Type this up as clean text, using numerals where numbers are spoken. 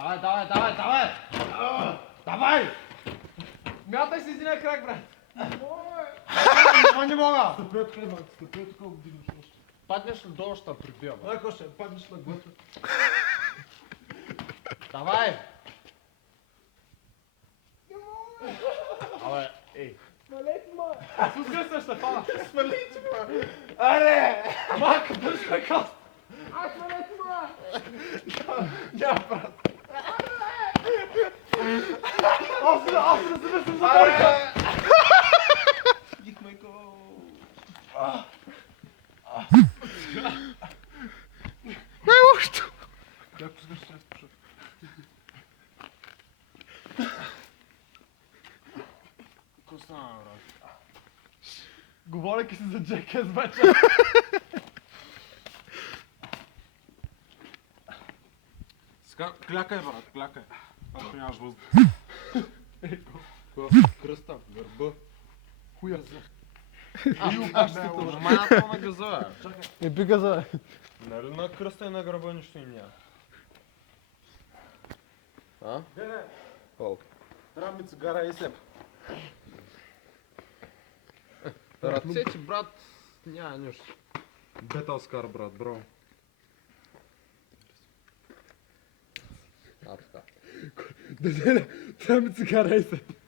Давай! Давай! Мятай си един крак, брат! Не мога! Стъпред колко вдигнеш още. Паднеш ли долу, ще прибия, бе. Ако ще паднеш на глътва. Давай! Абе, ей. Пускай се, ще пада. Свалите ме! Аре! Мака, държай каст! Няма брат. Аз не замислям за борка! Дихме го. Най-лошото! Как пускаш ще спуша? Какво стана, брат? Говорейки си за Джекес вече. Сега, клякай, брат, клякай. Ако нямаш въздух. Кръста, гърба. Хуя. Нормалната на газа, бе. Чакай. Би газа. Нали на кръста и на гърба нищо и няма. А? Дене, О. трябва ми цигара и себ. Ръцете, брат, няма нищо. Беталскар, брат, бро. А, така. Дене, трябва ми цигара и себ.